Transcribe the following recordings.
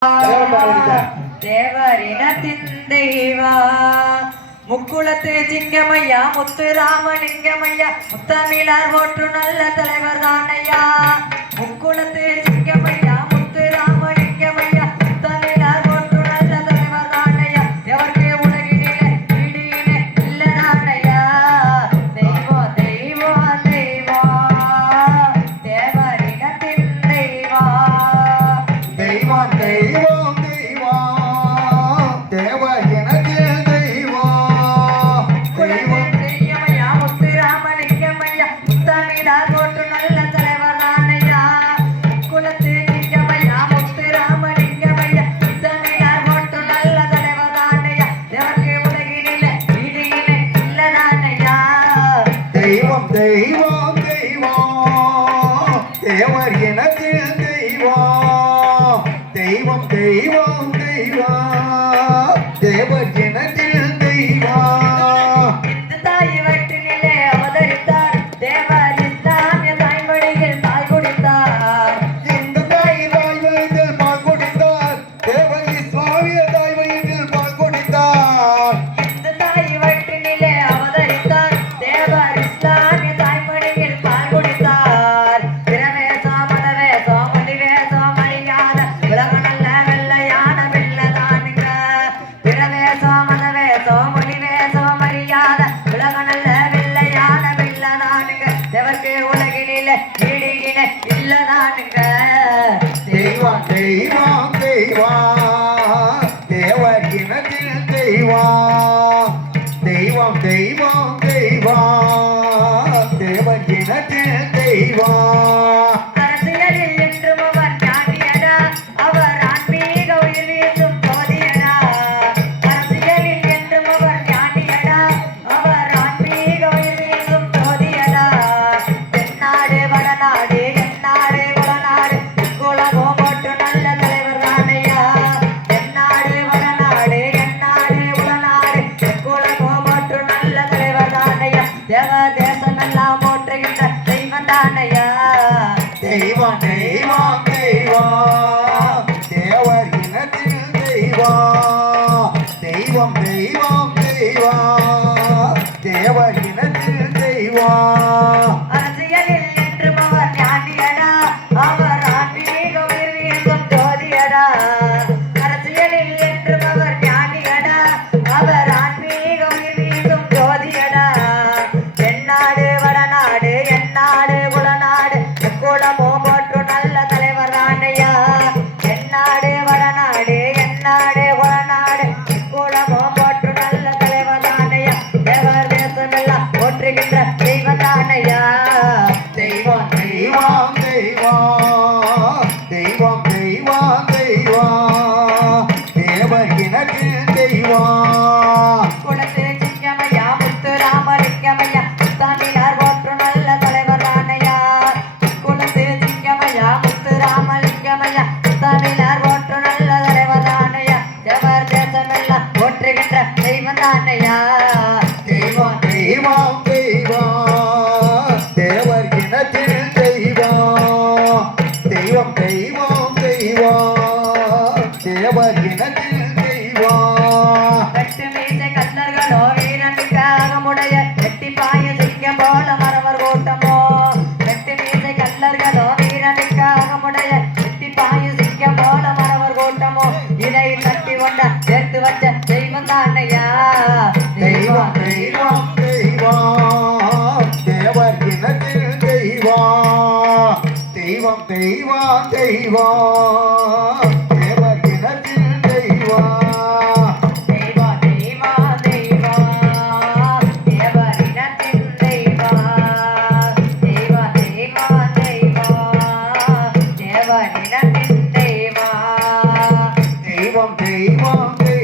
தேவரினத்தின் தெய்வா முக்குளத்து சிங்கமையா முத்துராமலிங்கமையா முத்தமிழர் ஓற்று நல்ல தலைவர் தானையா முக்குளத்து சிங்கமையா முத்துராமலிங்கமையா முத்தமிழர் ஓற்று நல்ல தலைவர் தானையா எவருக்கு உலகினிலே இடியிலே இல்லதானையா தெய்வம் தெய்வம் தெய்வம் தேவரினத்தின் தெய்வா தெய்வம் தெய்வம் தெய்வம் தேவர் எனத்தில் தெய்வம் தெய்வம் தெய்வம் தெய்வம் தேவர் எனத்தில் தெய்வம் தாய் வட்டினிலே அவதரித்தார் தேவர் இஸ்லாமிய தாய்மொழியில் பால் குடித்தார் இந்த தாய் வயிற்றில் பால் குடித்தார் தேவர் இஸ்லாமிய தாய் வயிற்றில் பால் குடித்தார் இந்த தாய் வட்டினிலே அவதரித்தார் தேவர் இஸ்லாமிய தாய்மொழியில் பால் குடித்தார் பிரவேசோ மதவேசோ மொழிவேசோ மரியாத உலக நல்ல வெள்ளையான வெள்ளதானுங்க பிரவேசோ மதவேசோ மொழிவேசோ மரியாத உலக நல்ல வெள்ளையான வெள்ளதானுங்க தேவர்க்கு உலகினிலே ஈடியின இல்லதானுங்க தெய்வம் தெய்வம் தெய்வம் தேவர் இனத்தில் தெய்வம் தெய்வம் தெய்வம் தெய்வம் தேவர் இனத்தில் தெய்வம் அரசியலில் என்றும் அவர் ஞானியடா அவர் ஆன்மீக உயிர் வீசும் போதியடா அரசியலில் என்றும் அவர் ஞானியடா அவர் ஆன்மீக உயிர் வீசும் போதியடா தென்னாடு வடநாடு எந்நாடு குளநாடு குலகோம் போற்று நல்ல தலைவர் தானையா தென்னாடு வடநாடு எந்நாடு குளநாடு குலகோம் போற்று நல்ல தலைவர் தானையா தேவ தேசமெல்லாம் போற்றுகின்ற தெய்வம் தானையா தெய்வம் தெய்வம் தெய்வம் தேவர் இனத்தில் தெய்வம் தெய்வம் தெய்வம் தெய்வம் தேவர் இனத்தில் தெய்வம் அரசியலில் என்றும் அவர் ஞானியடா அவர் ஆன்மீக உயிர் வீசும் ஜோதியடா அரசியலில் என்றும் அவர் ஞானியடா அவர் ஆன்மீக உயிர் வீசும் ஜோதியடா தென்னாடு வடநாடு எந்நாடு குளநாடு குலமோ போற்று நல்ல தலைவர் தானையா தென்னாடு வடநாடு எந்நாடு குளநாடு குலமோ போற்று நல்ல தலைவர் தானையா தேவர் தேசமெல்லாம் போற்றுகின்ற தெய்வம் தானையா தெய்வம் தெய்வம் தெய்வம் தெய்வம் தெய்வம் தெய்வம் தேவர் இனத்தில் தெய்வம் குளத்து சிங்கமையா முத்துராமலிங்கமையா தமிழர் போற்று நல்ல தலைவர் தானையா குளத்து சிங்கமையா முத்துராமலிங்கமையா தமிழர் போற்று நல்ல தலைவர் தானையா தேவர் தேசமெல்லாம் போற்றுகின்ற தெய்வம் தானையா தெய்வம் தெய்வம் தெய்வம் தேவர் இனத்தில் தெய்வம் தெய்வம் தெய்வம் தெய்வம் தேவர் இனத்தில் தெய்வம் வெட்டு மீசை கல்லர்களோ வீரமிக்க அகமுடைய வெட்டி பாய சிங்கம் போல மறவர் கூட்டமோ வெட்டு மீசை கல்லர்களோ வீரமிக்க அகமுடைய வெட்டி பாய சிங்கம் போல மறவர் கூட்டமோ இதை தட்டி கொண்ட சேர்த்து வச்ச தெய்வம் தானையா தெய்வம் தெய்வம் தெய்வம் தேவர் இனத்தில் தெய்வம் தெய்வம் தெய்வம் தெய்வம் தேவர் இனத்தில் தெய்வம் தெய்வா தெய்வா தெய்வா தேவரினத்தின் தெய்வா தெய்வா தெய்வா தெய்வா தேவரினத்தின் தெய்வா தெய்வம் தெய்வம்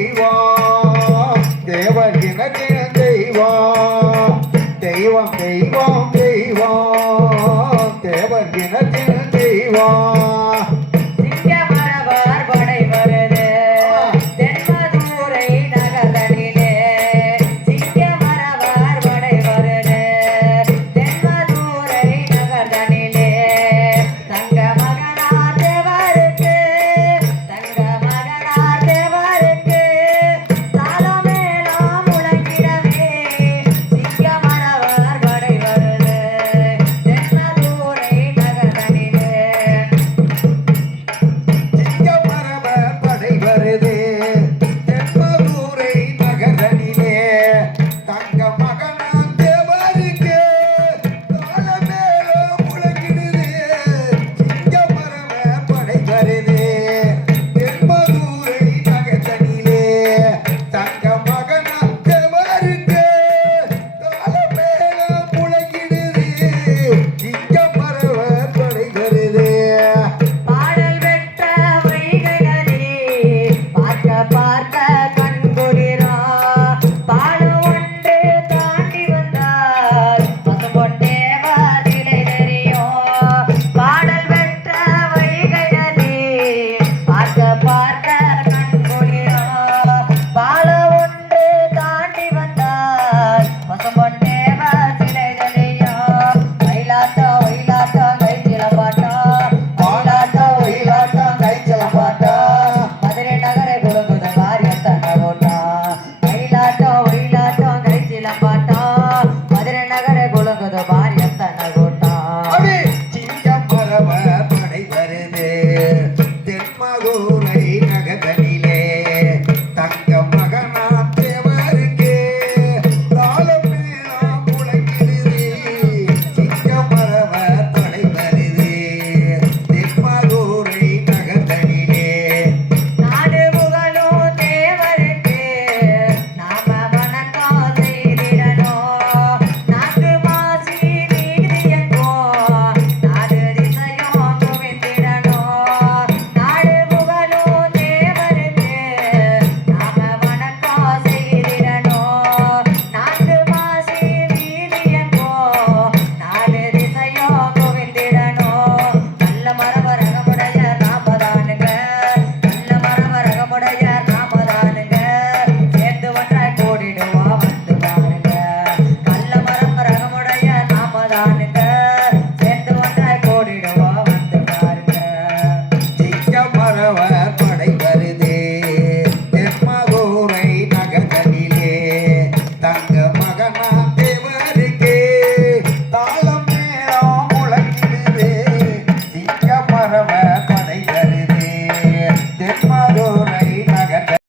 தானே